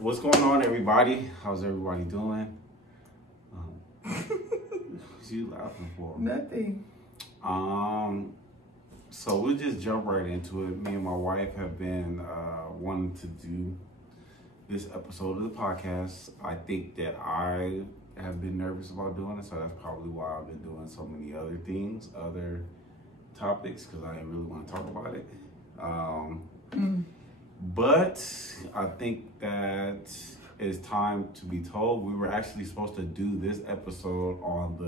What's going on, everybody? How's everybody doing? What you laughing for? Nothing. So we'll just jump right into it. Me and my wife have been wanting to do this episode of the podcast. I think that I have been nervous about doing it, so that's probably why I've been doing so many other things, other topics, because I didn't really want to talk about it. But I think that it's time to be told. We were actually supposed to do this episode on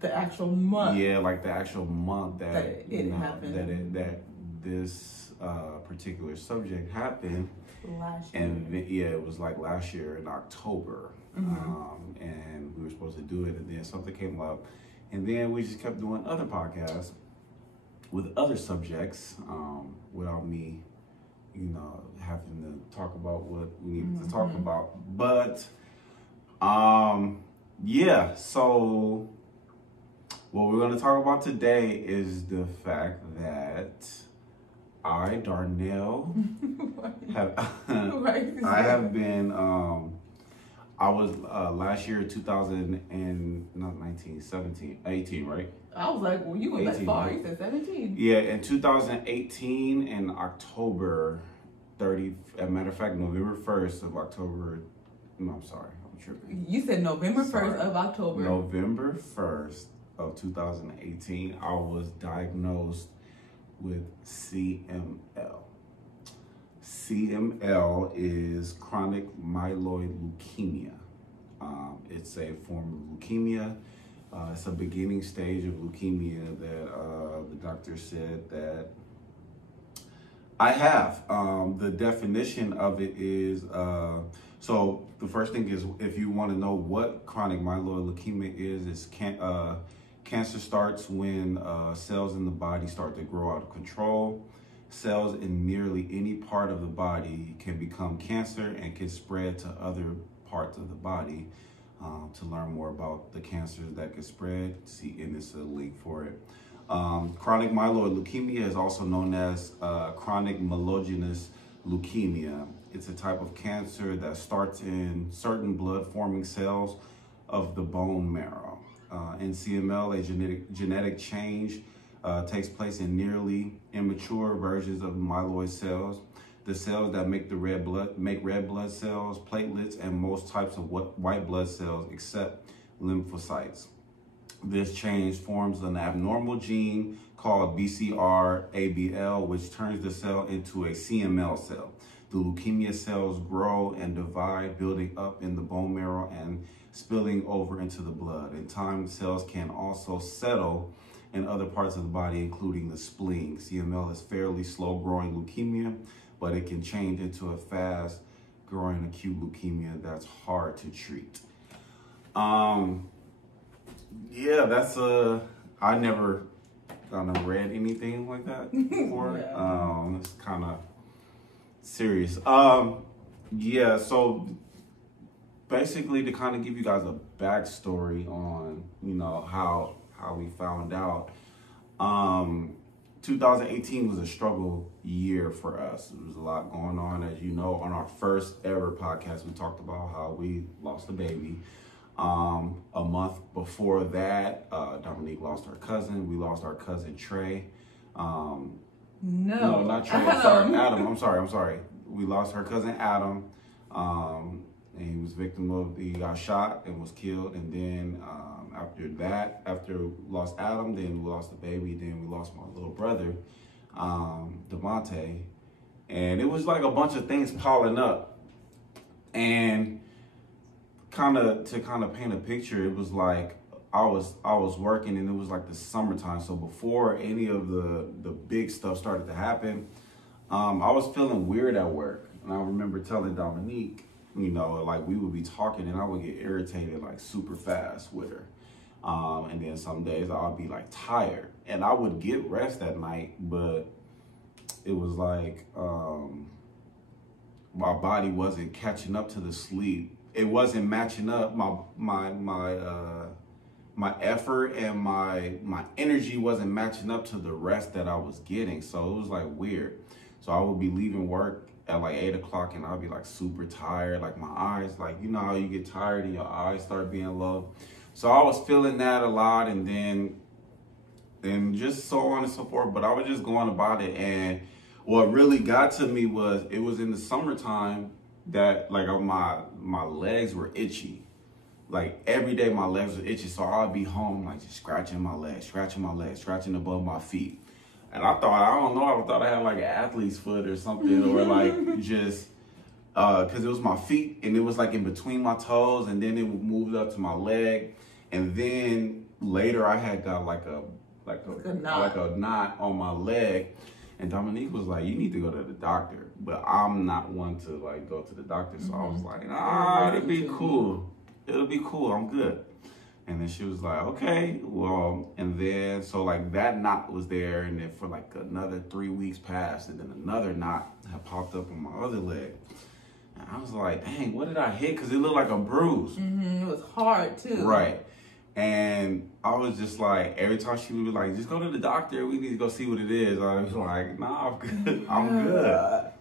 the actual month. Yeah, like the actual month that it happened. That this particular subject happened. Last year. And it was like last year in October. And we were supposed to do it, and then something came up, and then we just kept doing other podcasts with other subjects without me, having to talk about what we needed to talk about. But yeah, so what we're going to talk about today is the fact that I, Darnell, have been, I was last year, 18, right? I was like, well, you went that far. You said 17. Yeah, in 2018, in October 30, as a matter of fact, November 1st of October, no, I'm sorry, I'm tripping. You said November 1st of October. November 1st of 2018, I was diagnosed with CML. CML is chronic myeloid leukemia. It's a form of leukemia. It's a beginning stage of leukemia that the doctor said that I have. The definition of it is, so the first thing is, if you want to know what chronic myeloid leukemia is cancer starts when cells in the body start to grow out of control. Cells in nearly any part of the body can become cancer and can spread to other parts of the body. To learn more about the cancers that can spread, see, and it's a link for it. Chronic myeloid leukemia is also known as chronic myelogenous leukemia. It's a type of cancer that starts in certain blood-forming cells of the bone marrow. In CML, a genetic change takes place in nearly immature versions of myeloid cells. The cells that make red blood cells, platelets, and most types of white blood cells except lymphocytes. This change forms an abnormal gene called BCR-ABL, which turns the cell into a CML cell. The leukemia cells grow and divide, building up in the bone marrow and spilling over into the blood. In time, cells can also settle in other parts of the body, including the spleen. CML is fairly slow-growing leukemia, but it can change into a fast-growing acute leukemia that's hard to treat. Yeah, that's I never kind of read anything like that before. Yeah. It's kind of serious. Yeah, so basically to kind of give you guys a backstory on, how we found out. 2018 was a struggle year for us. There was a lot going on. As you know, on our first ever podcast, we talked about how we lost a baby. A month before that, Dominique lost her cousin. We lost our cousin Trey. No, not Trey. Sorry, Adam. I'm sorry. We lost her cousin Adam. And he was he got shot and was killed. And then after we lost Adam, then we lost the baby, then we lost my little brother, Devontae. And it was like a bunch of things piling up. And to paint a picture, it was like I was working, and it was like the summertime. So before any of the big stuff started to happen, I was feeling weird at work. And I remember telling Dominique, like we would be talking and I would get irritated like super fast with her. And then some days I'll be like tired, and I would get rest at night, but it was like my body wasn't catching up to the sleep. It wasn't matching up. My effort and my energy wasn't matching up to the rest that I was getting. So it was like weird. So I would be leaving work at like 8 o'clock, and I'll be like super tired. Like my eyes, like, you know how you get tired and your eyes start being low. So I was feeling that a lot, and just so on and so forth. But I was just going about it, and what really got to me was it was in the summertime that like my legs were itchy. Like every day my legs were itchy, so I'd be home like just scratching my legs, scratching above my feet. And I thought I had like an athlete's foot or something, or like just because it was my feet, and it was like in between my toes, and then it moved up to my leg, and then later I had got like a knot on my leg. And Dominique was like, you need to go to the doctor. But I'm not one to like go to the doctor. So I was like, nah, it'll be cool. It'll be cool. I'm good. And then she was like, okay, well, and then so like that knot was there. And then for like another 3 weeks passed. And then another knot had popped up on my other leg. And I was like, dang, what did I hit? Because it looked like a bruise. It was hard too. Right. And I was just like, every time she would be like, just go to the doctor. We need to go see what it is. I was like, nah, I'm good. I'm good.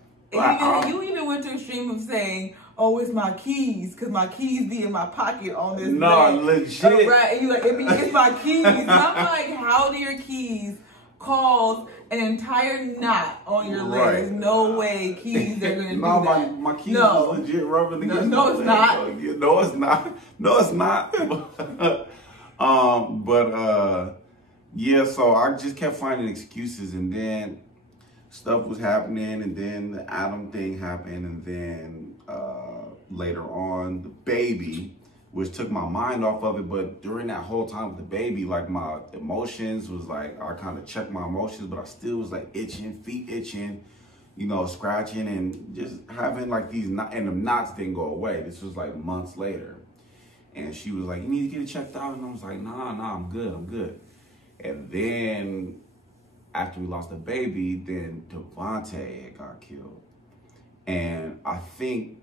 You even went to the extreme of saying, oh, it's my keys, because my keys be in my pocket on this No, leg. legit. Right, and you like, it's my keys. And I'm like, how do your keys cause an entire knot on your leg? There's no way keys are going to do that. My keys was legit rubbing against my leg. It's not. No, it's not. No, it's not. Yeah, so I just kept finding excuses, and then stuff was happening, and then the Adam thing happened, and then later on the baby, which took my mind off of it. But during that whole time with the baby, like my emotions was like, I kind of checked my emotions, but I still was like itching, feet itching, you know, scratching, and just having like these knots, and the knots didn't go away. This was like months later. And she was like, you need to get it checked out. And I was like, nah, I'm good. And then after we lost the baby, then Devontae had got killed. And I think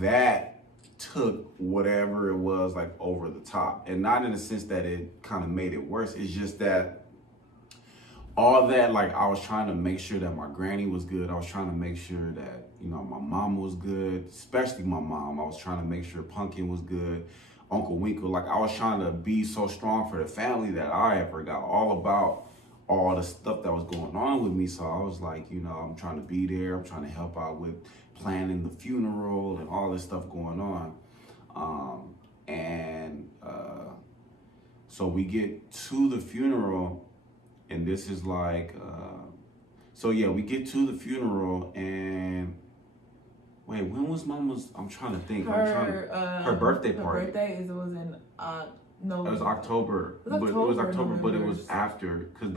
that took whatever it was like over the top. And not in the sense that it kind of made it worse. It's just that all that, like, I was trying to make sure that my granny was good. I was trying to make sure that, you know, my mom was good, especially my mom. I was trying to make sure Pumpkin was good, Uncle Winkle. Like, I was trying to be so strong for the family that I had forgot all about all the stuff that was going on with me. So I was like, you know, I'm trying to be there. I'm trying to help out with planning the funeral and all this stuff going on. So we get to the funeral, and this is like, so yeah, we get to the funeral, and wait, when was Mama's, I'm trying to think. Her birthday party. Her birthday was in, no. It was October. But it was after, because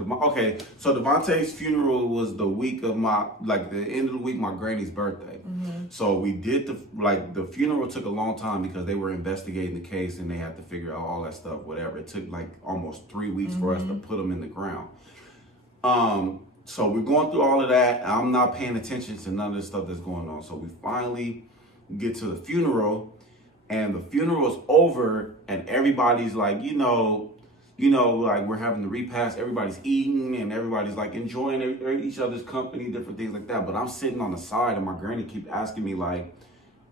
so Devontae's funeral was the week of the end of the week, my granny's birthday. So we did the funeral took a long time because they were investigating the case, and they had to figure out all that stuff, whatever. It took like almost 3 weeks for us to put them in the ground. So we're going through all of that. I'm not paying attention to none of the stuff that's going on. So we finally get to the funeral, and the funeral's over, and everybody's like, you know, like we're having the repast, everybody's eating, and everybody's like enjoying each other's company, different things like that. But I'm sitting on the side, and my granny keeps asking me like,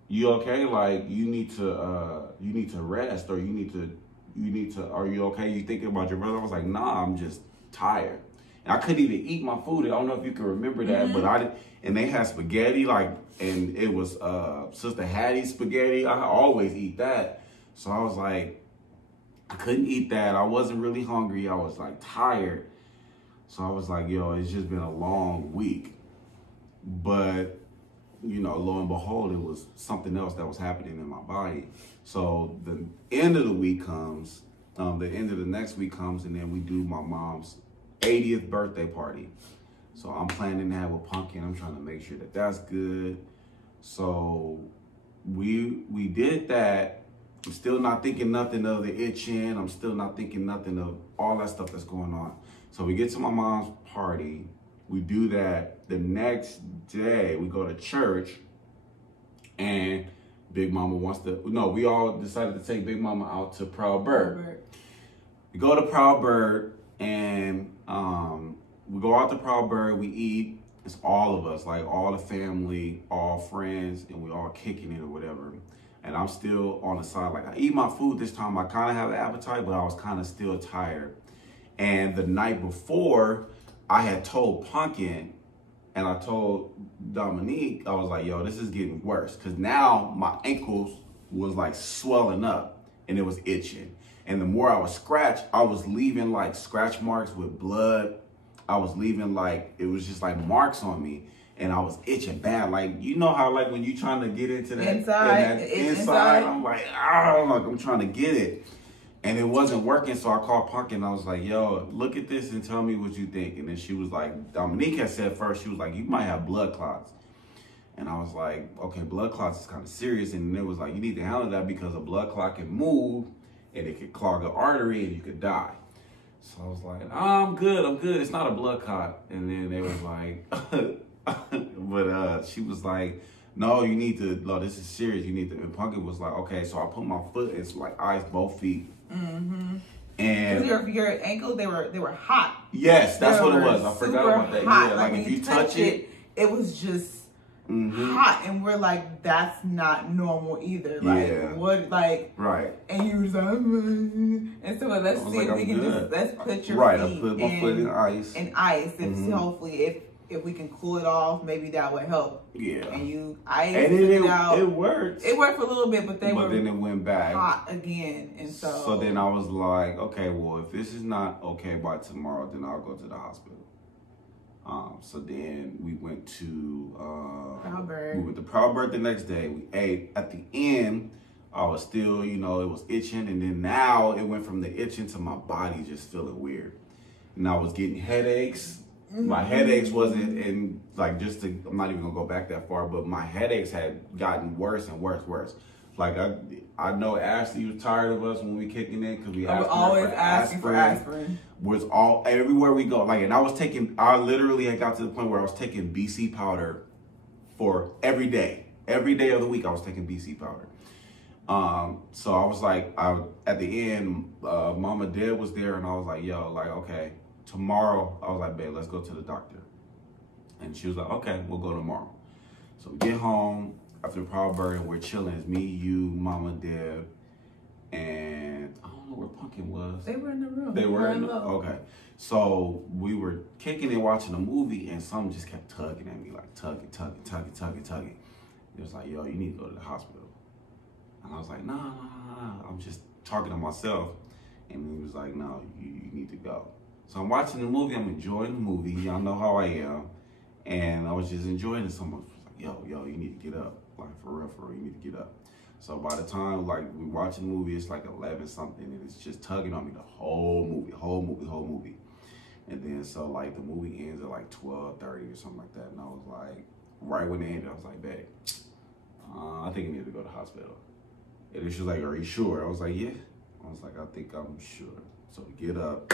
you okay? Like, you need to rest, or are you okay? You thinking about your brother? I was like, nah, I'm just tired. And I couldn't even eat my food. I don't know if you can remember that, but I did. And they had spaghetti, and it was Sister Hattie's spaghetti. I always eat that. So I was like, I couldn't eat that. I wasn't really hungry. I was like tired. So I was like, yo, it's just been a long week. But, you know, lo and behold, it was something else that was happening in my body. So the end of the week comes, the end of the next week comes, and then we do my mom's 80th birthday party. So I'm planning to have a pumpkin. I'm trying to make sure that that's good. So we did that. I'm still not thinking nothing of the itching. I'm still not thinking nothing of all that stuff that's going on. So we get to my mom's party. We do that. The next day, we go to church, and Big Mama we all decided to take Big Mama out to Proud Bird. We go to Proud Bird, and we go out to Proud Bird, we eat, It's all of us, like all the family, all friends, and we all kicking it or whatever. And I'm still on the side, like I eat my food this time. I kind of have an appetite, but I was kind of still tired. And the night before, I had told Pumpkin, and I told Dominique, I was like, yo, this is getting worse. Cause now my ankles was like swelling up and it was itching. And the more I was scratch, I was leaving like scratch marks with blood. I was leaving like, it was just like marks on me. And I was itching bad. Like, you know how like when you trying to get into that inside, I'm like, I'm trying to get it. And it wasn't working, so I called Pumpkin and I was like, yo, look at this and tell me what you think. And then she was like, Dominique had said first, she was like, you might have blood clots. And I was like, okay, blood clots is kind of serious. And then it was like, you need to handle that because a blood clot can move and it could clog an artery and you could die. So I was like, oh, I'm good. It's not a blood clot. And then they was like, but she was like, no, you need to, no, this is serious. You need to, and Pumpkin was like, okay. So I put my foot, it's like ice, both feet. Mm-hmm. And your ankles, they were hot. Yes, that's what it was. I forgot about that. Hot. Yeah, like if you touch it, it was just hot, and we're like, that's not normal either. Like what, like right? And you was like, and so let's see if we can just let's put your feet I put my foot in ice. And hopefully if we can cool it off, maybe that would help. Yeah. And it worked. It worked for a little bit, but then it went back hot again, and so then I was like, okay, well, if this is not okay by tomorrow, then I'll go to the hospital. So then we went to Proudbird. We went to Proudbird the next day. We ate. At the end, I was still, it was itching, and then now it went from the itching to my body just feeling weird, and I was getting headaches. My headaches wasn't, and like I'm not even gonna go back that far, but my headaches had gotten worse and worse. Like I know Ashley was tired of us when we kicking in because we always asking for aspirin. Was everywhere we go. Like, and I literally had got to the point where I was taking BC powder for every day of the week. I was taking BC powder. So I was like, at the end, Mama Deb was there, and I was like, yo, like, okay. Tomorrow, I was like, babe, let's go to the doctor. And she was like, okay, we'll go tomorrow. So we get home after Proudbird, and we're chilling. It's me, you, Mama Deb, and I don't know where Pumpkin was. They were in the room. They were in the room? Okay. So we were kicking and watching a movie, and something just kept tugging at me, like tugging. It was like, yo, you need to go to the hospital. And I was like, nah. I'm just talking to myself. And he was like, no, you need to go. So I'm watching the movie, I'm enjoying the movie. Y'all know how I am. And I was just enjoying it so much. I was like, yo, you need to get up. Like, for real, you need to get up. So by the time, like, we watching the movie, it's like 11 something, and it's just tugging on me the whole movie. And then, so, like, the movie ends at, like, 12:30 or something like that. And I was like, right when it ended, I was like, babe, I think I need to go to the hospital. And then she was like, are you sure? I was like, yeah. I was like, I think I'm sure. So we get up.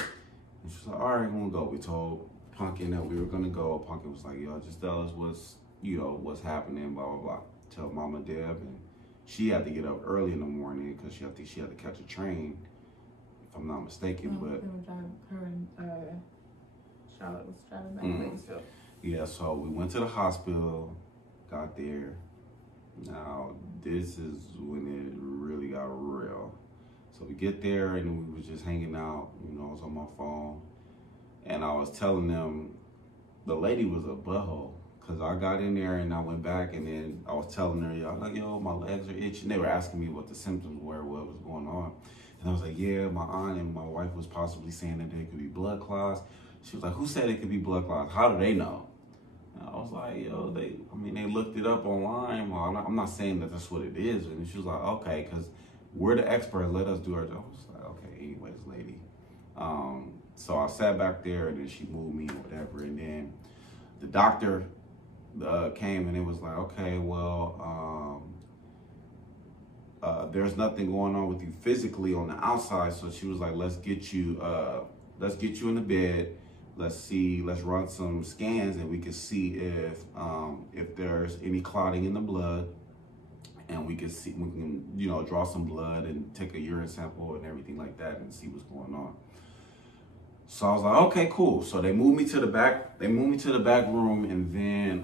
And she was like, all right, we're gonna go. We told Pumpkin that we were gonna go. Pumpkin was like, yo, just tell us what's happening, blah, blah, blah. Tell Mama Deb, and she had to get up early in the morning because she had to catch a train, if I'm not mistaken. But her and Charlotte was driving back. So. Yeah, so we went to the hospital, got there. Now, this is when it really got real. So we get there, and we was just hanging out, I was on my phone, and I was telling them the lady was a butthole, because I got in there and I went back, and then I was telling her, I was like, yo, my legs are itching. They were asking me what the symptoms were, what was going on. And I was like, yeah, my aunt and my wife was possibly saying that there could be blood clots. She was like, who said it could be blood clots? How do they know? And I was like, yo, they looked it up online. Well, I'm not saying that that's what it is. And she was like, okay, because we're the experts, let us do our job. I was like, okay, anyways, lady. So I sat back there, and then she moved me or whatever. And then the doctor came, and it was like, okay, well, there's nothing going on with you physically on the outside. So she was like, let's get you in the bed. Let's run some scans, and we can see if there's any clotting in the blood. And we can draw some blood and take a urine sample and everything like that and see what's going on. So I was like, okay, cool. So they moved me to the back. They moved me to the back room, and then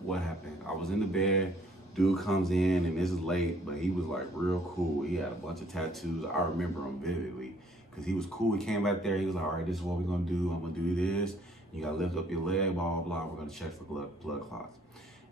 what happened? I was in the bed. Dude comes in, and this is late, but he was like real cool. He had a bunch of tattoos. I remember him vividly because he was cool. He came back there. He was like, all right, this is what we're gonna do. I'm gonna do this. You gotta lift up your leg, blah blah blah. We're gonna check for blood clots.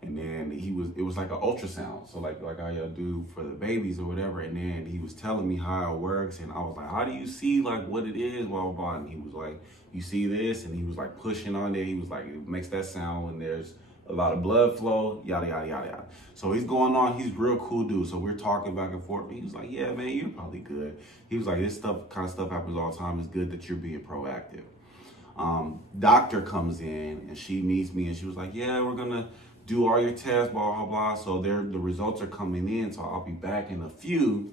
And then it was like an ultrasound. So like how y'all do for the babies or whatever. And then he was telling me how it works. And I was like, how do you see like what it is, blah, blah, blah. And he was like, you see this? And he was like pushing on it. He was like, it makes that sound when there's a lot of blood flow, yada, yada, yada, yada. So he's going on, he's real cool dude. So we're talking back and forth. And he was like, yeah, man, you're probably good. He was like, this kind of stuff happens all the time. It's good that you're being proactive. Doctor comes in and she meets me and she was like, yeah, we're gonna do all your tests, blah, blah, blah. So the results are coming in. So I'll be back in a few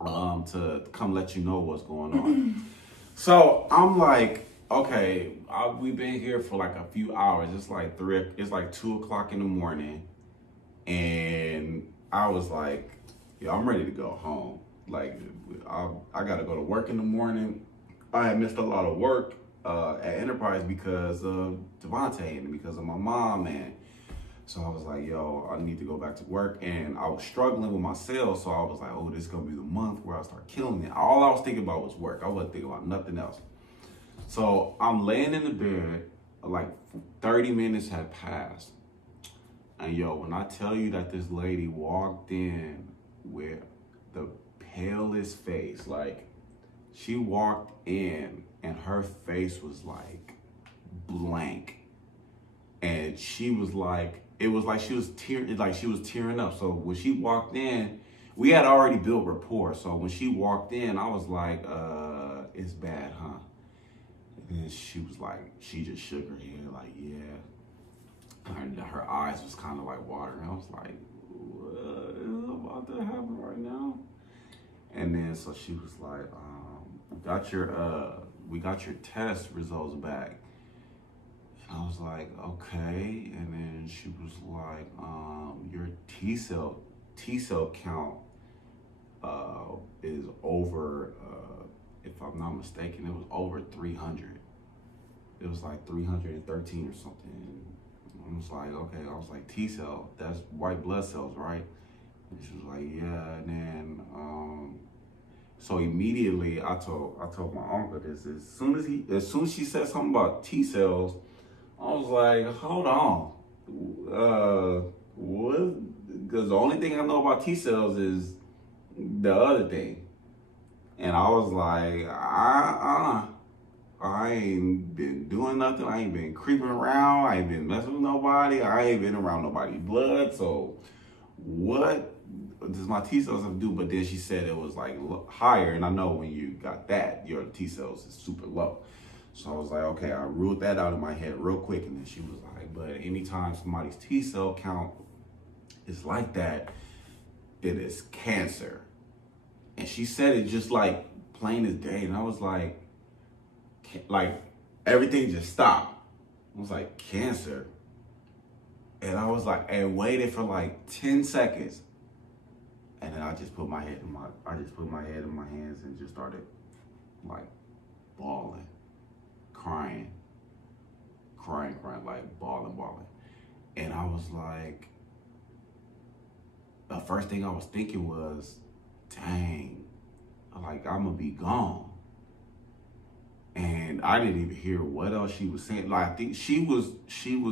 to come let you know what's going on. So I'm like, okay, we've been here for like a few hours. It's like 2 o'clock in the morning. And I was like, yeah, I'm ready to go home. Like, I got to go to work in the morning. I had missed a lot of work at Enterprise because of Devontae and because of my mom. And so I was like, yo, I need to go back to work. And I was struggling with my sales. So I was like, oh, this is going to be the month where I start killing it. All I was thinking about was work. I wasn't thinking about nothing else. So I'm laying in the bed, like 30 minutes had passed. And yo, when I tell you that this lady walked in with the palest face, like she walked in and her face was like blank. And she was like, it was like she was tearing up. So when she walked in, we had already built rapport. So when she walked in, I was like, it's bad, huh? And she was like, she just shook her head like, yeah. Her eyes was kind of like watering. I was like, what is about to happen right now? And then so she was like, we got your test results back. And I was like, okay. And then she was like, your T cell count is over, if I'm not mistaken, it was over 300. It was like 313 or something. I was like, okay. I was like, T cell, that's white blood cells, right? And she was like, yeah. And then, so immediately I told my uncle this. As soon as she said something about T cells, I was like, hold on, what? Because the only thing I know about T cells is the other thing. And I was like, I ain't been doing nothing. I ain't been creeping around. I ain't been messing with nobody. I ain't been around nobody's blood. So what does my T cells have to do? But then she said it was like higher. And I know when you got that, your T cells is super low. So I was like, okay, I ruled that out in my head real quick. And then she was like, but anytime somebody's T cell count is like that, it is cancer. And she said it just like plain as day. And I was like everything just stopped. I was like, cancer. And I was like, and waited for like 10 seconds. And then I just put my head in my hands and just started like bawling, crying, like bawling. And I was like, the first thing I was thinking was, dang, like I'm gonna be gone. And I didn't even hear what else she was saying. Like, I think she was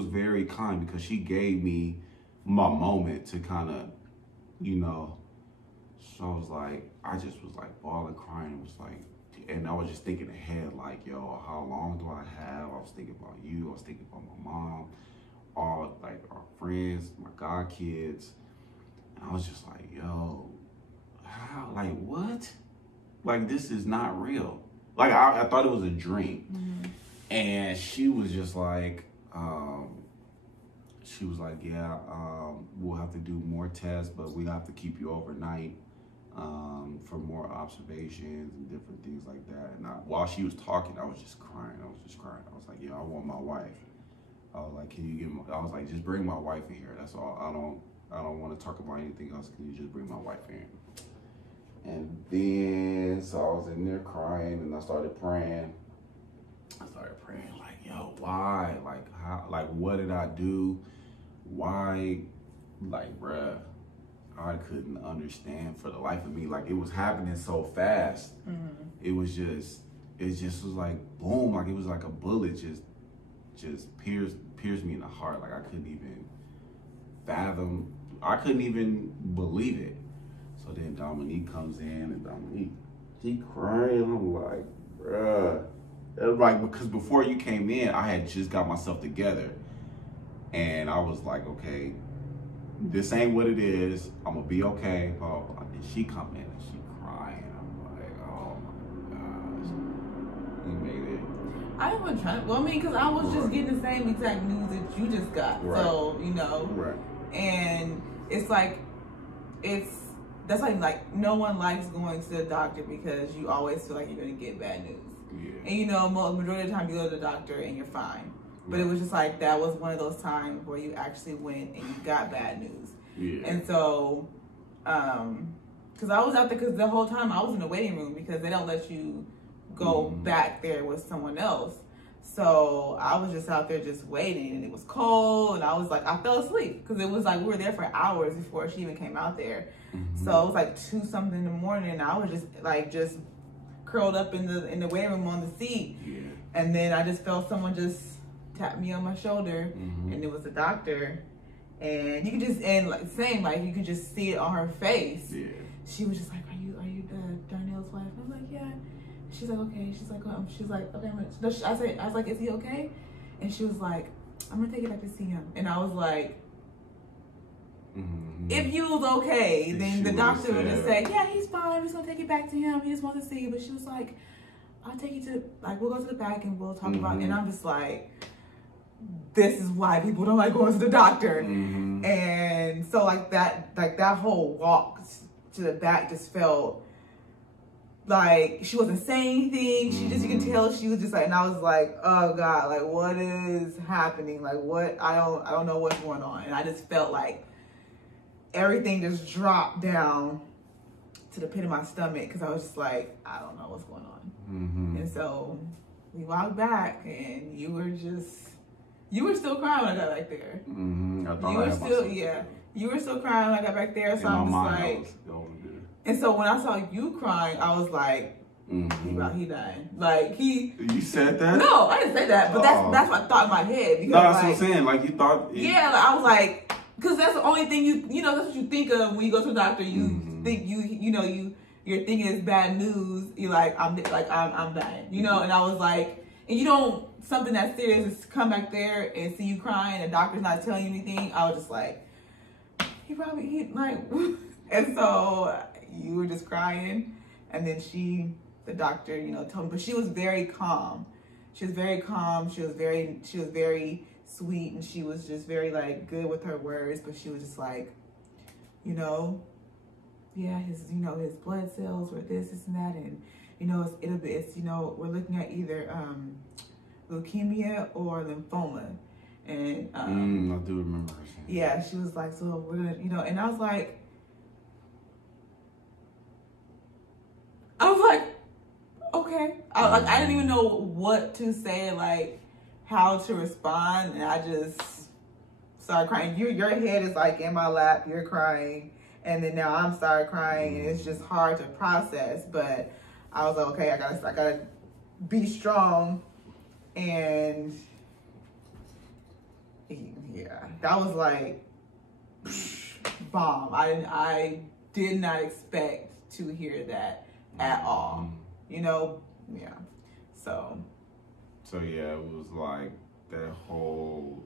very kind because she gave me my moment to kind of, you know. So I was like, I just was like bawling, crying. It was like, and I was just thinking ahead, like, yo, how long do I have? I was thinking about you. I was thinking about my mom, all like our friends, my god kids. And I was just like, yo, how? Like, what? Like, this is not real. Like, I thought it was a dream. Mm-hmm. And she was just like, yeah, we'll have to do more tests, but we have to keep you overnight for more observations and different things like that. And while she was talking, I was just crying. I was like, yeah, I want my wife. I was like, can you I was like, just bring my wife in here. That's all. I don't want to talk about anything else. Can you just bring my wife in? And then, so I was in there crying, and I started praying. Like, yo, why? Like, how? Like, what did I do? Why? Like, bruh, I couldn't understand for the life of me. Like, it was happening so fast. It just was like, boom, like it was like a bullet just pierced me in the heart. Like, I couldn't even fathom, I couldn't even believe it. So then Dominique comes in, and Dominique, she crying. I'm like, bruh. Like, because before you came in, I had just got myself together. And I was like, okay, this ain't what it is. I'm gonna be okay. Oh, and she come in and she crying. I'm like, oh my gosh, you made it. I wasn't trying to, well, I mean, because I was just getting the same exact news that you just got. Right. So, you know. Right. And it's like, that's like no one likes going to the doctor because you always feel like you're going to get bad news. Yeah. And you know, majority of the time you go to the doctor and you're fine. But it was just like, that was one of those times where you actually went and you got bad news. Yeah. And so, because I was out there, because the whole time I was in the waiting room because they don't let you go back there with someone else. So I was just out there just waiting, and it was cold, and I was like, I fell asleep because it was like we were there for hours before she even came out there. So it was like 2-something in the morning, and I was just curled up in the waiting room on the seat. Yeah. And then I just felt someone just tap me on my shoulder, and it was the doctor. And you could just, and like same, like you could just see it on her face. Yeah. She was just like, are you Darnell's wife? I was like, yeah. She's like, okay. She's like, okay. I was like, is he okay? And she was like, I'm gonna take it back to see him. And I was like, if you was okay, then the doctor would just say, yeah, he's fine. We're just gonna take it back to him. He just wants to see you. But she was like, I'll take you to, like, we'll go to the back and we'll talk about it. And I'm just like, this is why people don't like going to the doctor. And so like that whole walk to the back just felt like she wasn't saying anything. She just, you can tell she was just like, and I was like, oh God, like what is happening? Like what, I don't know what's going on. And I just felt like everything just dropped down to the pit of my stomach because I was just like, I don't know what's going on. And so we walked back, and you were still crying when I got back there. You were still crying when I got back there. So I'm just like, and so when I saw you crying, I was like, he died. Like You said that? No, I didn't say that, but that's what I thought in my head. Because, no, that's what I'm saying. Like you thought. Yeah, like, I was like, because that's the only thing you know, that's what you think of when you go to the doctor. You think you're thinking it's bad news. You're like, I'm dying, you know. And I was like, and you don't, something that serious is come back there and see you crying and the doctor's not telling you anything. I was just like, he like, and so you were just crying, and then the doctor, you know, told me, but she was very calm. She was very calm. She was very sweet, and she was just very like good with her words, but she was just like, you know, yeah, his blood cells were this and that, and you know, it's you know, we're looking at either leukemia or lymphoma. And I do remember her saying. Yeah, she was like, so we're gonna, you know, and I was like, okay. I didn't even know what to say, like how to respond, and I just started crying. Your head is like in my lap, you're crying, and then now I'm started crying, and it's just hard to process. But I was like, okay, I gotta be strong, and yeah, that was like bomb. I did not expect to hear that at all. You know, yeah. So yeah, it was like that whole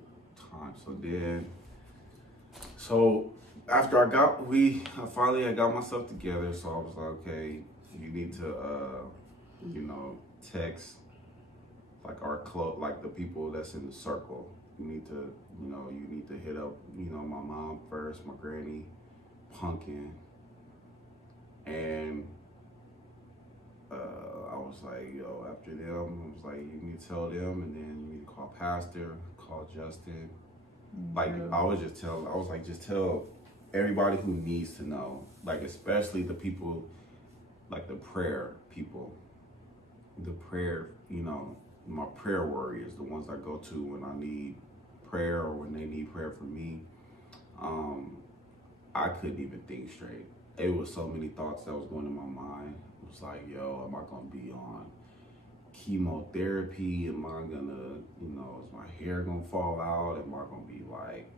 time. So after I got myself together. So I was like, okay, you need to, you know, text like like the people that's in the circle. You need to hit up, you know, my mom first, my granny, Pumpkin, and I was like, yo, after them, I was like, you need to tell them, and then you need to call Pastor, call Justin. Like, just tell everybody who needs to know, like, especially the people like the prayer people, the prayer, you know, my prayer warriors, the ones I go to when I need prayer or when they need prayer from me. I couldn't even think straight. It was so many thoughts that was going in my mind. It was like, yo, am I gonna be on chemotherapy? Am I gonna, you know, is my hair gonna fall out? Am I gonna be like,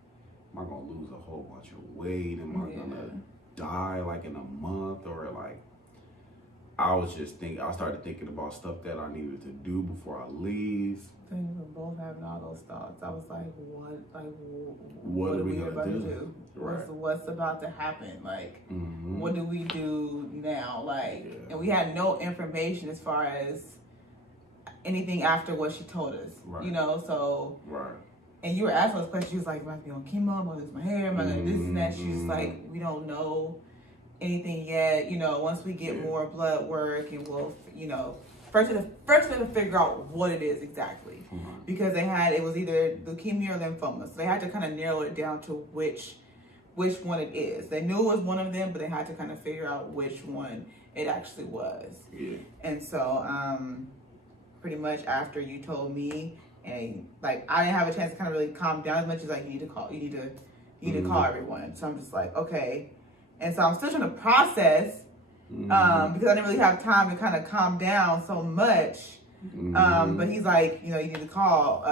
am I gonna lose a whole bunch of weight? Am I gonna die like in a month? Or like, I started thinking about stuff that I needed to do before I leave. I think we were both having all those thoughts. I was like, what are we about to do? Right. What's about to happen? Like, what do we do now? Like, and we had no information as far as anything after what she told us, you know, so. Right. And you were asking those questions. She was like, am I going to be on chemo? Am I going to lose my hair? Am I going to this and that? She was like, we don't know anything yet. You know, once we get more blood work and we'll, you know, first we have to figure out what it is exactly. Because it was either leukemia or lymphoma. So they had to kind of narrow it down to which one it is. They knew it was one of them, but they had to kind of figure out which one it actually was. Yeah. And so, pretty much after you told me, and like I didn't have a chance to kind of really calm down as much as like you need to call everyone. So I'm just like, okay. And so I'm still trying to process because I didn't really have time to kind of calm down so much. But he's like, you know, you need to call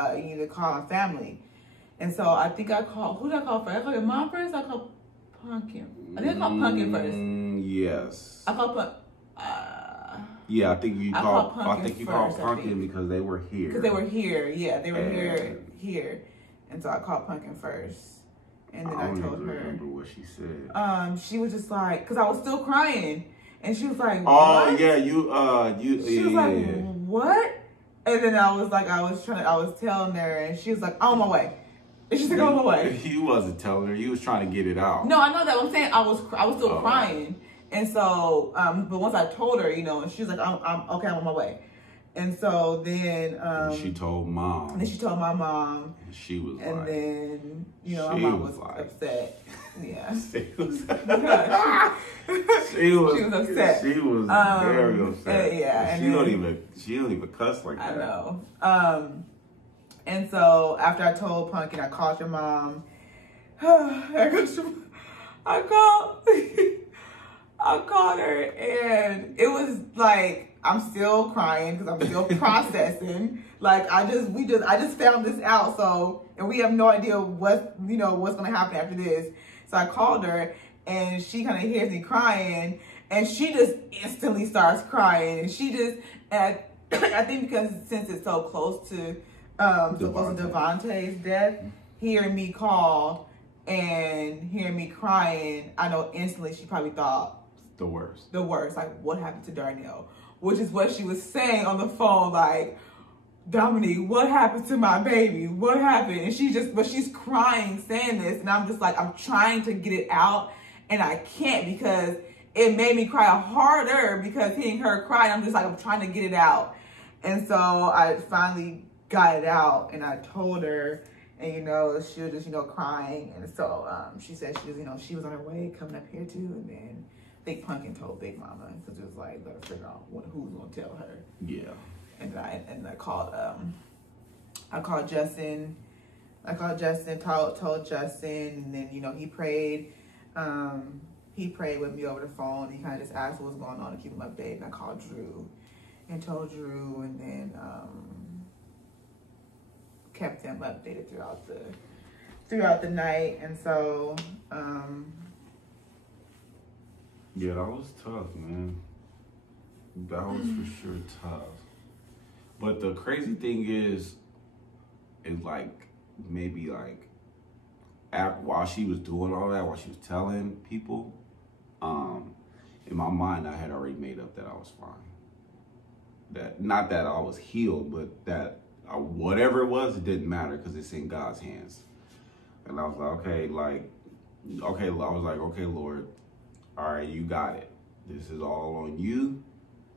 family. And so I think I called, who did I call first? I called your mom first? I called Pumpkin. I think I called Pumpkin first. Yes. I called Pumpkin. Yeah, I think you called Pumpkin because they were here. Because they were here, yeah. They were here. And so I called Pumpkin first. And then I told her. I don't remember what she said. She was just like, because I was still crying. And she was like, what? Oh, yeah, She was like, what? And then I was telling her, and she was like, on my way. And she's like, on my way. You wasn't telling her. You was trying to get it out. No, I know that. I'm saying I was still crying. And so, but once I told her, you know, and she was like, I'm okay, I'm on my way. And so then... and she told Mom. And then she told my mom. And she was and like... And then, you know, my mom was upset. Yeah. She was upset. She was very upset. Yeah. She don't even cuss like that. I know. And so, after I told Pumpkin, I called your mom. I called her, and it was like, I'm still crying because I'm still processing. Like, I just found this out, so, and we have no idea what's going to happen after this. So I called her, and she kind of hears me crying, and she just instantly starts crying, and she just, and I think because since it's so close to Devontae's death, hearing me call and hearing me crying, I know instantly she probably thought the worst. Like, what happened to Darnell? Which is what she was saying on the phone, like, Dominique, what happened to my baby? What happened? And she's crying saying this, and I'm just like, I'm trying to get it out, and I can't because it made me cry harder because hearing her cry, I'm just like, I'm trying to get it out. And so I finally got it out, and I told her, and, you know, she was just, you know, crying. And so she said she was, you know, she was on her way coming up here too. And then I think Pumpkin told Big Mama because it was like, let her figure out who was going to tell her. Yeah. And I called Justin. Told Justin, and then, you know, he prayed. He prayed with me over the phone. He kind of just asked what was going on to keep him updated. And I called Drew and told Drew, and then kept them updated throughout the night. And so yeah, that was tough, man. That was for sure tough. But the crazy thing is like, maybe like while she was doing all that, while she was telling people, in my mind I had already made up that I was fine. That not that I was healed, but that whatever it was, it didn't matter because it's in God's hands. And I was like, okay, Lord, all right, you got it. This is all on you.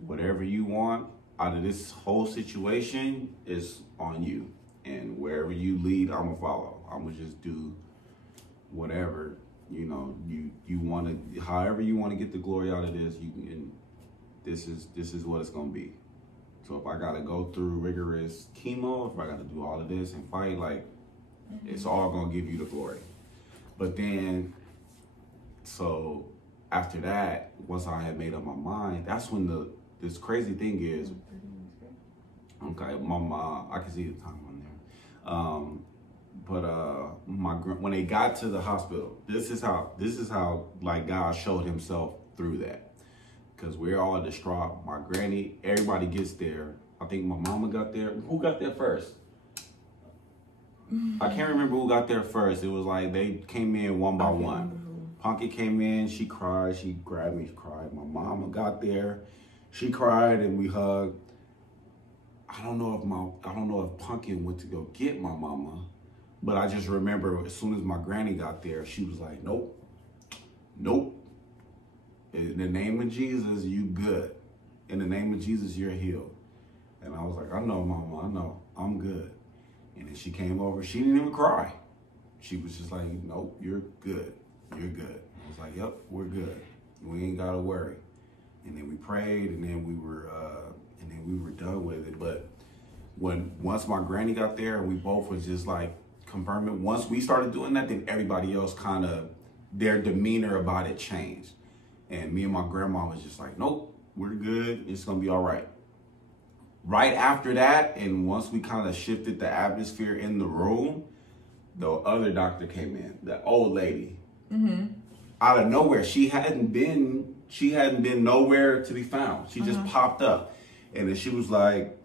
Whatever you want out of this whole situation is on you. And wherever you lead, I'm gonna follow. I'm gonna just do whatever, you know, you want to, however you want to get the glory out of this, you can, this is what it's gonna be. So if I gotta go through rigorous chemo, if I gotta do all of this and fight, like, it's all gonna give you the glory. But then, so after that, once I had made up my mind, that's when this crazy thing is, okay, my mom, I can see the time on there. When they got to the hospital, this is how like God showed himself through that. Because we're all distraught. My granny, everybody gets there. I think my mama got there. Who got there first? I can't remember who got there first. It was like they came in one by one. Punky came in, she cried, she grabbed me, she cried. My mama got there, she cried, and we hugged. I don't know if Punky went to go get my mama, but I just remember as soon as my granny got there, she was like, nope. In the name of Jesus, you good. In the name of Jesus, you're healed. And I was like, I know, Mama, I know, I'm good. And then she came over, she didn't even cry. She was just like, nope, you're good. You're good. I was like, yep, we're good. We ain't gotta worry. And then we prayed, and then we were done with it. But once my granny got there, we both was just like confirming. Once we started doing that, then everybody else kind of, their demeanor about it changed. And me and my grandma was just like, nope, we're good. It's gonna be all right. Right after that, and once we kind of shifted the atmosphere in the room, the other doctor came in, the old lady. Out of nowhere. She hadn't been nowhere to be found. She just popped up. And then she was like,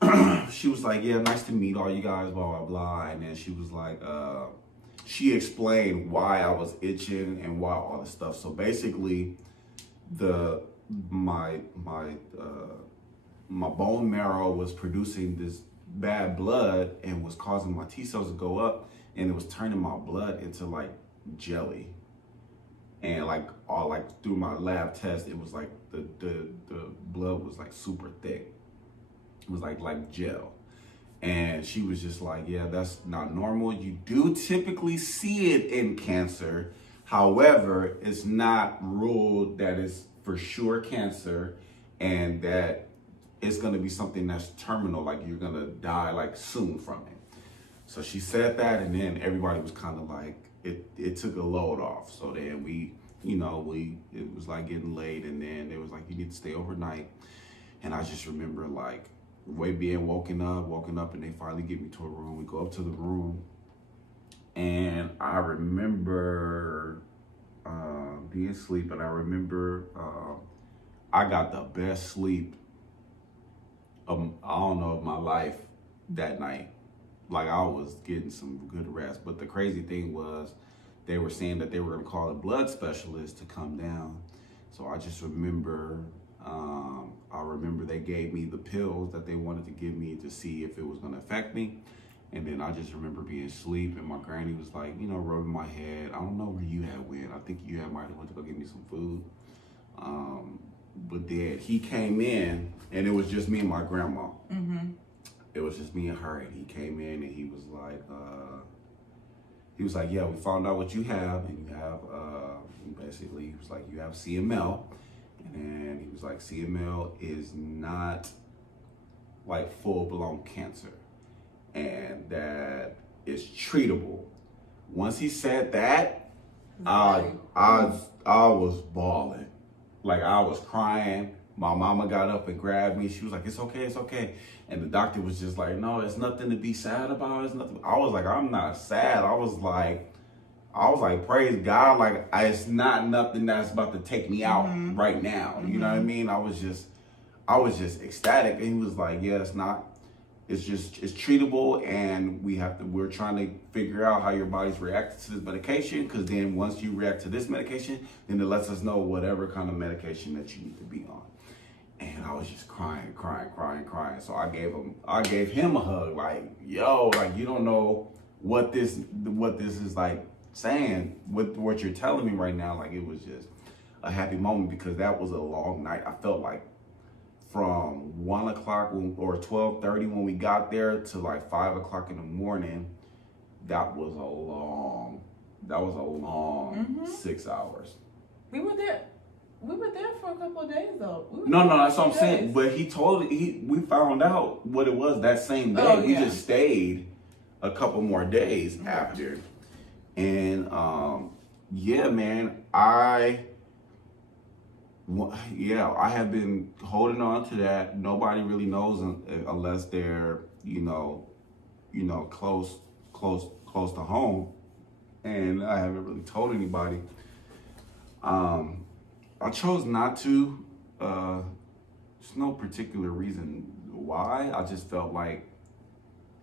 yeah, nice to meet all you guys, blah, blah, blah. And then she was like, she explained why I was itching and why all this stuff. So basically, my bone marrow was producing this bad blood and was causing my T cells to go up, and it was turning my blood into like jelly. And like through my lab test, it was like the blood was like super thick. It was like gel. And she was just like, yeah, that's not normal. You do typically see it in cancer. However, it's not ruled that it's for sure cancer and that it's gonna be something that's terminal, like you're gonna die like soon from it. So she said that, and then everybody was kind of like, it took a load off. So then it was like getting late, and then it was like, you need to stay overnight. And I just remember like, being woken up, and they finally get me to a room. We go up to the room, and I remember being asleep, and I remember I got the best sleep I don't know, of my life that night. Like, I was getting some good rest. But the crazy thing was, they were saying that they were gonna call a blood specialist to come down. So I just remember, they gave me the pills that they wanted to give me to see if it was gonna affect me. And then I just remember being asleep, and my granny was like, rubbing my head. I don't know where you had went. I think you might have went to go get me some food. But then he came in, and it was just me and my grandma. It was just me and her, and he came in, and he was like, yeah, we found out what you have, and you have, basically, he was like, you have CML. And he was like, CML is not like full-blown cancer, and that it's treatable. Once he said that, I was bawling. Like, I was crying. My mama got up and grabbed me. She was like, it's okay, it's okay. And the doctor was just like, no, it's nothing to be sad about. It's nothing. I was like, I'm not sad. I was like, praise God. Like, it's not nothing that's about to take me out right now. You know what I mean? I was just ecstatic. And he was like, yeah, it's not. It's treatable, and we're trying to figure out how your body's reacting to this medication, because then once you react to this medication, then it lets us know whatever kind of medication that you need to be on. And I was just crying. So I gave him a hug, like, yo, like, you don't know what this is like saying, with what you're telling me right now. Like, it was just a happy moment, because that was a long night. I felt like from 1 o'clock or 12:30 when we got there to like 5 o'clock in the morning, that was a long 6 hours. We were there. We were there for a couple of days though. No, that's what I'm saying. But we found out what it was that same day. Oh, we yeah. just stayed a couple more days after. And yeah, man, I have been holding on to that. Nobody really knows unless they're, close to home. And I haven't really told anybody. I chose not to. There's no particular reason why. I just felt like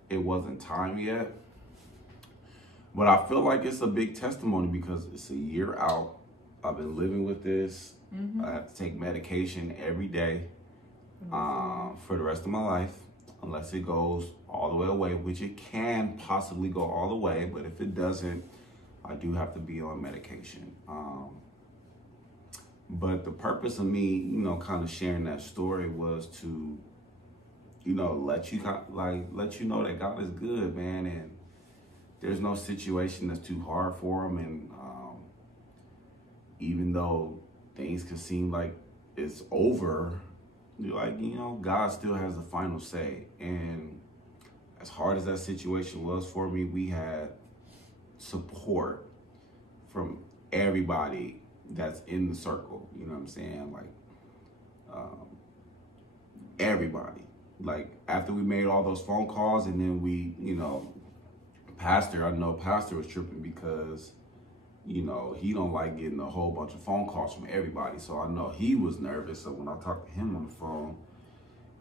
it wasn't time yet. But I feel like it's a big testimony because it's a year out. I've been living with this. I have to take medication every day for the rest of my life, unless it goes all the way away, which it can possibly go all the way. But if it doesn't, I do have to be on medication. But the purpose of me, kind of sharing that story was to, let you know that God is good, man, and there's no situation that's too hard for him. And even though things can seem like it's over, God still has the final say. And as hard as that situation was for me, we had support from everybody that's in the circle. You know what I'm saying? Everybody. Like, after we made all those phone calls, and then we, Pastor was tripping because, he don't like getting a whole bunch of phone calls from everybody. So I know he was nervous. So when I talked to him on the phone,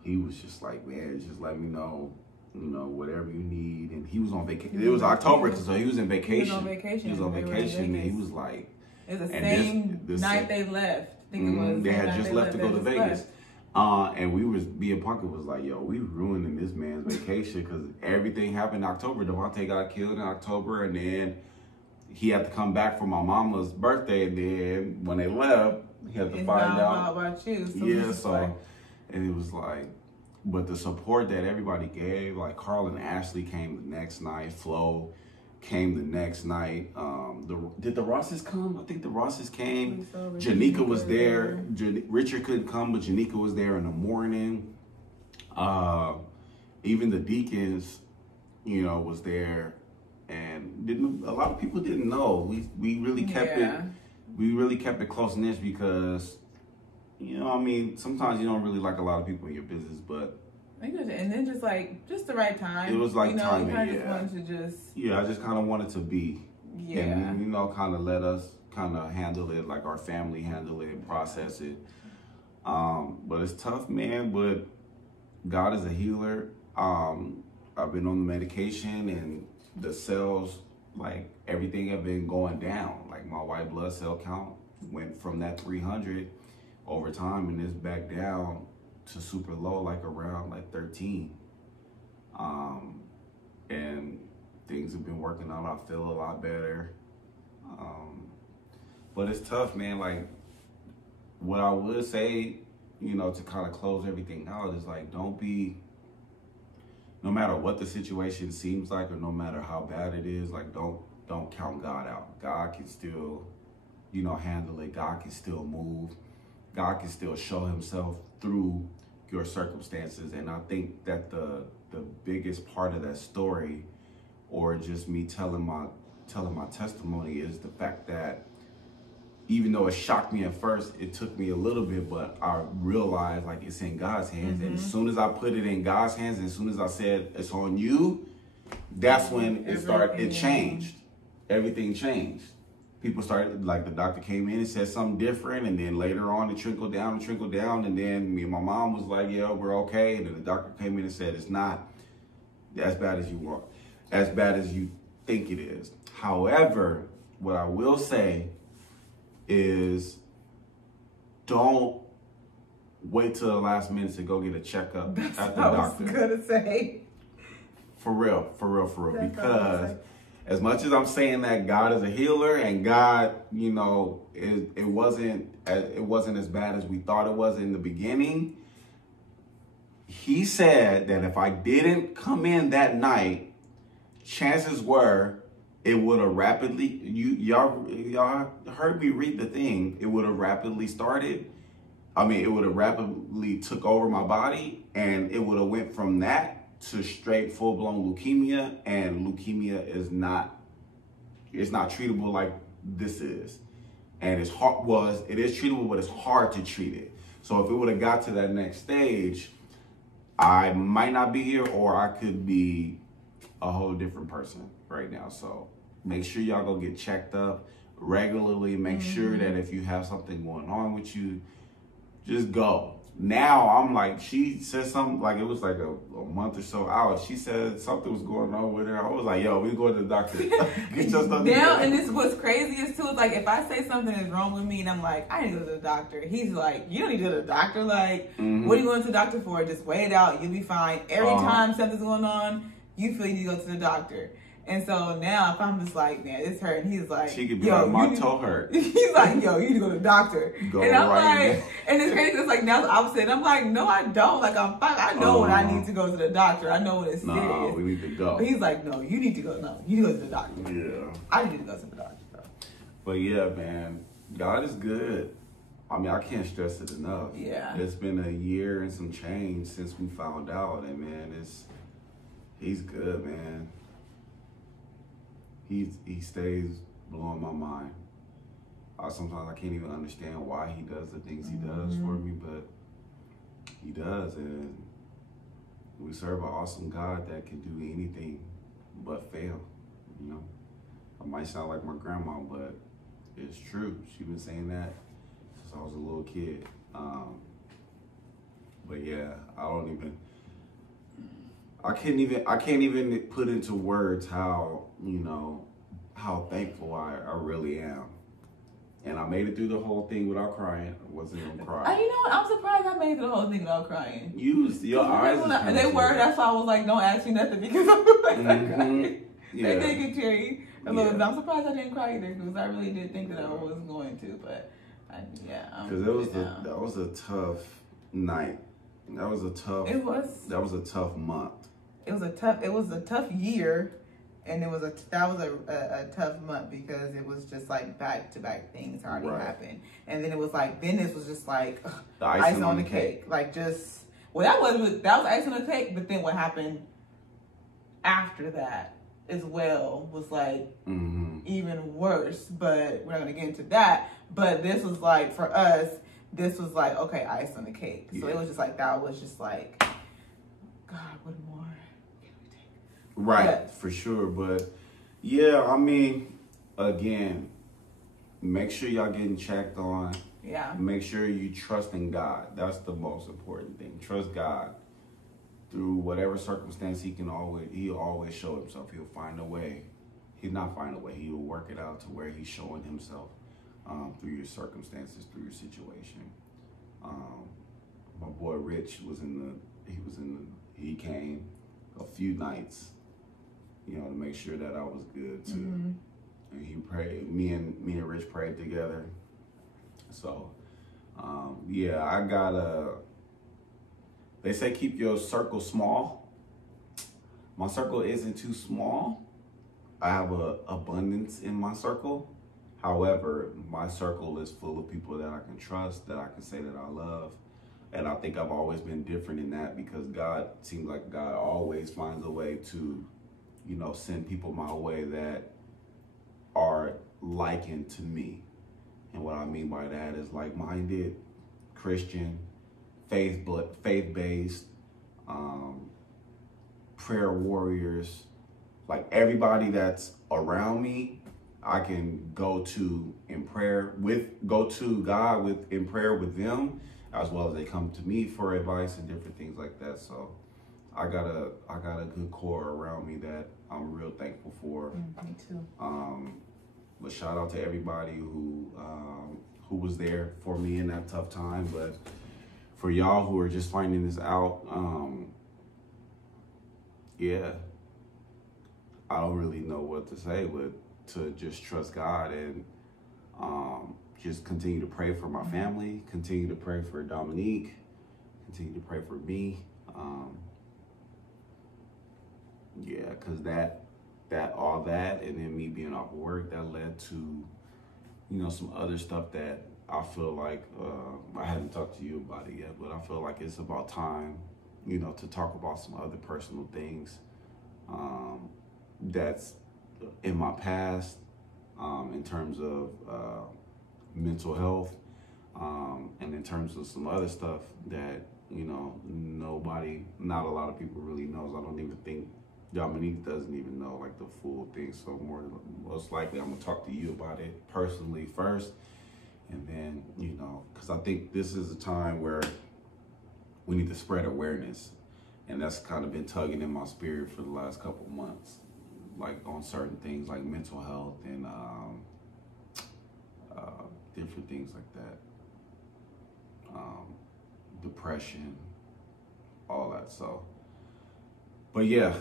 he was just like, man, just let me know, whatever you need. And he was on vacation. It was October, so he was in vacation. He was on vacation, and he was like, it was the same night they left. I think it was. They had just left to go to Vegas. And me and Punker was like, yo, we ruining this man's vacation because everything happened in October. Devontae got killed in October, and then he had to come back for my mama's birthday. And then when they left, he had to find out about you. And it was like, but the support that everybody gave, like Carl and Ashley came the next night, Flo came the next night. Did the Rosses come? I think the Rosses came. Janika was there. Richard couldn't come, but Janika was there in the morning. Even the deacons, was there, and a lot of people didn't know. We really kept it close knit because, sometimes you don't really like a lot of people in your business, but. And then just the right time. It was like timing, I just wanted to I just kind of wanted to be. Yeah. And, kind of let us kind of handle it, like our family handle it and process it. But it's tough, man, but God is a healer. I've been on the medication and the cells, like everything have been going down. Like my white blood cell count went from that 300 over time and it's back down to super low, like around 13. And things have been working out. I feel a lot better. But it's tough, man. Like, what I would say, to kind of close everything out is no matter what the situation seems like or no matter how bad it is, don't count God out. God can still, handle it. God can still move. God can still show himself through your circumstances. And I think that the biggest part of that story, or just me telling my testimony, is the fact that even though it shocked me at first, it took me a little bit, but I realized it's in God's hands. And as soon as I put it in God's hands, and as soon as I said it's on you, that's when it changed. Everything changed. People started, the doctor came in and said something different, and then later on it trickled down, and then me and my mom was like, yeah, we're okay. And then the doctor came in and said it's not as bad as you want, as bad as you think it is. However, what I will say is don't wait till the last minute to go get a checkup at the doctor. I was gonna say. For real. Because as much as I'm saying that God is a healer and God, it wasn't as bad as we thought it was in the beginning. He said that if I didn't come in that night, chances were it would have rapidly, y'all heard me read the thing. It would have rapidly started. I mean, it would have rapidly took over my body, and it would have went from that to straight full-blown leukemia. And leukemia is not, it's not treatable like this is. And it's hard, it is treatable, but it's hard to treat it. So if it would have got to that next stage, I might not be here, or I could be a whole different person right now. So make sure y'all go get checked up regularly. Make sure that if you have something going on with you, just go. Now I'm like, she said something, like it was like a month or so out. She said something was going on with her. I was like, yo, we going to the doctor. Get your stuff now, and this what's craziest too is like, if I say something is wrong with me and I'm like, I need to go to the doctor, he's like, you don't need to go to the doctor. Like, what are you going to the doctor for? Just wait it out. You'll be fine. Every time something's going on, you feel you need to go to the doctor. And so now if I'm just like, man, it's hurting, he's like, she could be like, my toe hurt. He's like, yo, you need to go to the doctor. Go and I'm right like, and it's crazy, it's like now the opposite. I'm like, no, I don't. Like, I'm fine. I know when I need to go to the doctor. I know when it's serious. No, we need to go. But he's like, no, you need to go. No, you need to go to the doctor. Yeah. I need to go to the doctor, though. But yeah, man, God is good. I mean, I can't stress it enough. Yeah. It's been a year and some change since we found out, and man, he's good, man. He stays blowing my mind. Sometimes I can't even understand why he does the things he does for me, but he does, and we serve an awesome God that can do anything but fail, you know? I might sound like my grandma, but it's true. She's been saying that since I was a little kid. But yeah, I can't even put into words how, you know, how thankful I really am. And I made it through the whole thing without crying. I wasn't gonna cry. You know what? I'm surprised I made it through the whole thing without crying. Your eyes. They were. That's why I was like, don't ask me nothing because I'm like crying. Yeah. They did get teary a little bit. I'm surprised I didn't cry either because I really did think that I was going to. But because that was a tough night. That was a tough. It was. That was a tough month. It was a tough year, and that was a tough month because it was just like back to back things already happened, and then it was like this was just like the icing on the cake. Like just that was icing on the cake, but then what happened after that as well was like even worse. But we're not gonna get into that. But this was like for us, this was like okay, ice on the cake. So it was just like that was just like God, what more? Right, for sure. But yeah, I mean, again, make sure y'all getting checked on. Yeah. Make sure you trust in God. That's the most important thing. Trust God through whatever circumstance. He'll always show himself. He'll find a way. He'll not find a way. He'll work it out to where he's showing himself through your circumstances, through your situation. My boy Rich he came a few nights, you know, to make sure that I was good too. And he prayed, me and Rich prayed together. So, yeah, they say keep your circle small. My circle isn't too small. I have a abundance in my circle. However, my circle is full of people that I can trust, that I can say that I love. And I think I've always been different in that because seems like God always finds a way to, you know, send people my way that are likened to me. And what I mean by that is like-minded, Christian, faith-based, prayer warriors. Like everybody that's around me, I can go to God in prayer with them, as well as they come to me for advice and different things like that. So I got a good core around me that I'm real thankful for. Me too. But shout out to everybody who was there for me in that tough time. But for y'all who are just finding this out, yeah, I don't really know what to say, but to just trust God and just continue to pray for my family, continue to pray for Dominique, continue to pray for me. Yeah, because all that, and then me being off work, that led to, some other stuff that I feel like, I haven't talked to you about it yet, but I feel like it's about time, to talk about some other personal things that's in my past, in terms of mental health, and in terms of some other stuff that, not a lot of people really knows. I don't even think Dominique doesn't even know like the full thing. So most likely I'm gonna talk to you about it personally first. And then, because I think this is a time where we need to spread awareness. And that's kind of been tugging in my spirit for the last couple of months, like on certain things like mental health and different things like that. Depression, all that. So, but yeah,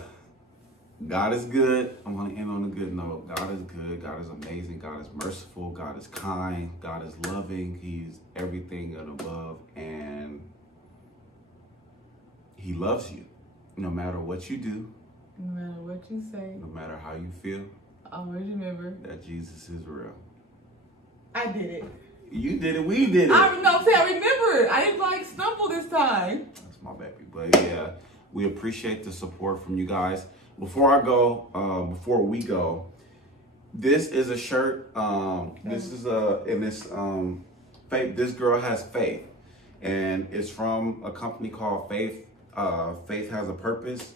God is good. I'm going to end on a good note. God is good. God is amazing. God is merciful. God is kind. God is loving. He's everything and above. And he loves you no matter what you do. No matter what you say. No matter how you feel. Always remember that Jesus is real. I did it. You did it. We did it. I remember. I didn't like stumble this time. That's my baby. But yeah, we appreciate the support from you guys. Before we go, this is a shirt. This is faith. This girl has faith, and it's from a company called Faith. Faith has a purpose,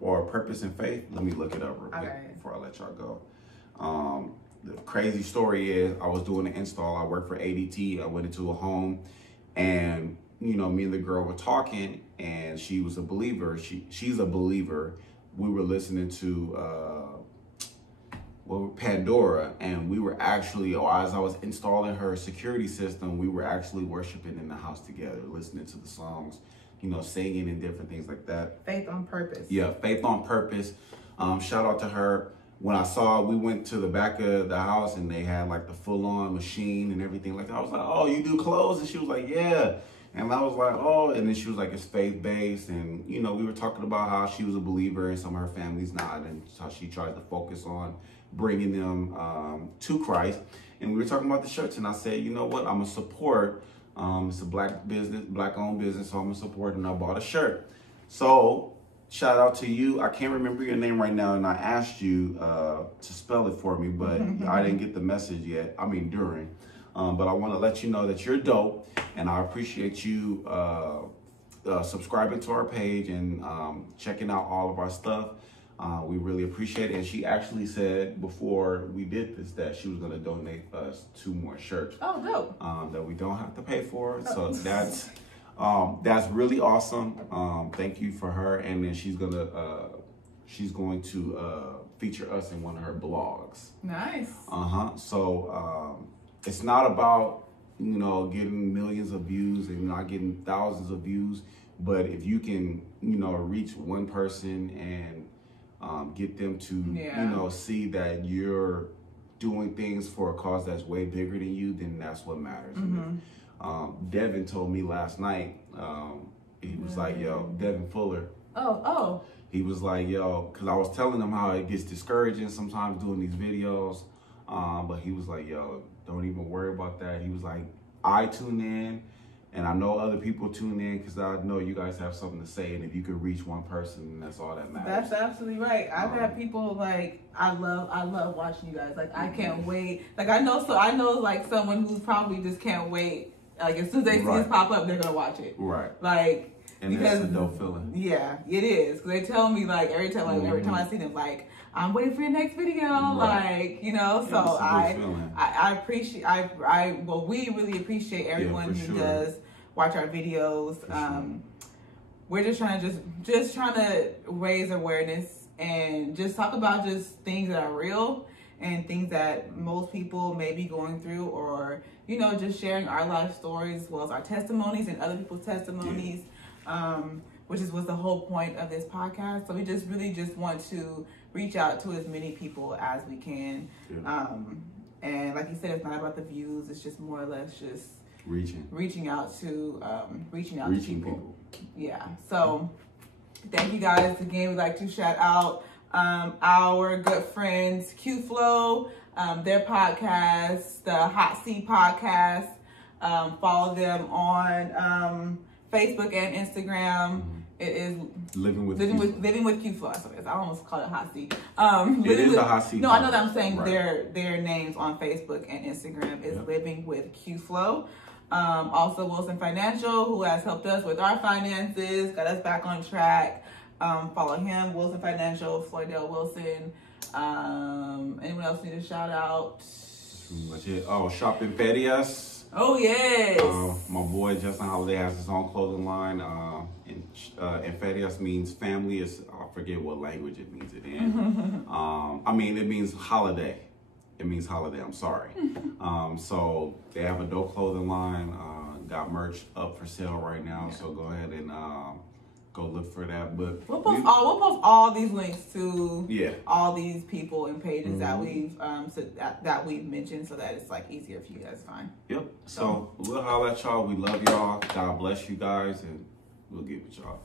or Purpose and Faith. Let me look it up real quick before I let y'all go. The crazy story is I was doing an install. I work for ADT. I went into a home, and me and the girl were talking, and she was a believer. She's a believer. We were listening to Pandora, and we were actually, as I was installing her security system, we were actually worshiping in the house together, listening to the songs, singing and different things like that. Faith on Purpose. Yeah, Faith on Purpose. Shout out to her. When we went to the back of the house and they had like the full-on machine and everything like that. I was like, oh, you do clothes? And she was like, yeah. And I was like, oh, and then she was like, it's faith-based. And, we were talking about how she was a believer and some of her family's not, and how she tries to focus on bringing them to Christ. And we were talking about the shirts, and I said, you know what, I'm going to support. It's a black-owned business, so I'm going to support, and I bought a shirt. So shout out to you. I can't remember your name right now, and I asked you to spell it for me, but I didn't get the message yet. During. But I want to let you know that you're dope, and I appreciate you subscribing to our page and checking out all of our stuff. We really appreciate it. And she actually said before we did this that she was going to donate us 2 more shirts. Oh, dope. That we don't have to pay for. So that's really awesome. Thank you for her. And then she's going to feature us in one of her blogs. Nice. So it's not about getting millions of views and not getting thousands of views, but if you can reach one person and get them to see that you're doing things for a cause that's way bigger than you, then that's what matters. Devin told me last night, he was like, yo, Devin Fuller. Oh. He was like, yo, because I was telling him how it gets discouraging sometimes doing these videos. But he was like, yo, don't even worry about that. He was like, I tune in, and I know other people tune in because I know you guys have something to say. And if you could reach one person, that's all that matters. That's absolutely right. I've had people like, I love watching you guys. Like, I can't wait. Like, I know like someone who's probably just can't wait. Like, as soon as they see us pop up, they're going to watch it. Right. Like, and because that's a dope feeling. Yeah, it is. Because they tell me, like, every time I see them, like, I'm waiting for your next video. Right. Like, so I appreciate, we really appreciate everyone who does watch our videos. We're just trying to raise awareness and just talk about just things that are real and things that most people may be going through, or, just sharing our life stories as well as our testimonies and other people's testimonies, which was the whole point of this podcast. So we just really want to reach out to as many people as we can. And like you said, it's not about the views. It's just more or less just reaching out to people. Yeah. So thank you guys again. We'd like to shout out our good friends Q Flow, their podcast, the Hot Seat Podcast. Follow them on Facebook and Instagram. It is Living with Q Flow. I almost call it Hot Seat. It is the Hot Seat. No, I know that I'm saying their names on Facebook and Instagram is Living with Q Flow. Also Wilson Financial, who has helped us with our finances, got us back on track. Follow him, Wilson Financial, Floydell Wilson. Anyone else need a shout out? That's pretty much it. Oh, Shop in Ferias. Oh, yes. My boy Justin Holiday has his own clothing line. And Ferias means family. I forget what language it means it in. I mean, it means holiday. It means holiday, I'm sorry. So they have a dope clothing line. Got merch up for sale right now. So go ahead and go look for that. But we'll post all these links to all these people and pages that we've mentioned, so that it's like easier for you guys to find. Yep. So we'll holler at y'all. We love y'all. God bless you guys, and we'll get with y'all.